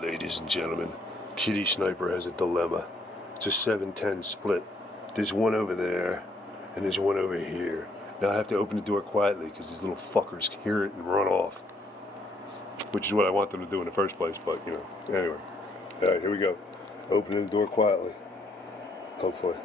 Ladies and gentlemen, Kitty Sniper has a dilemma. It's a 7-10 split. There's one over there, and there's one over here. Now I have to open the door quietly because these little fuckers hear it and run off. Which is what I want them to do in the first place, but you know, anyway. Alright, here we go. Opening the door quietly. Hopefully.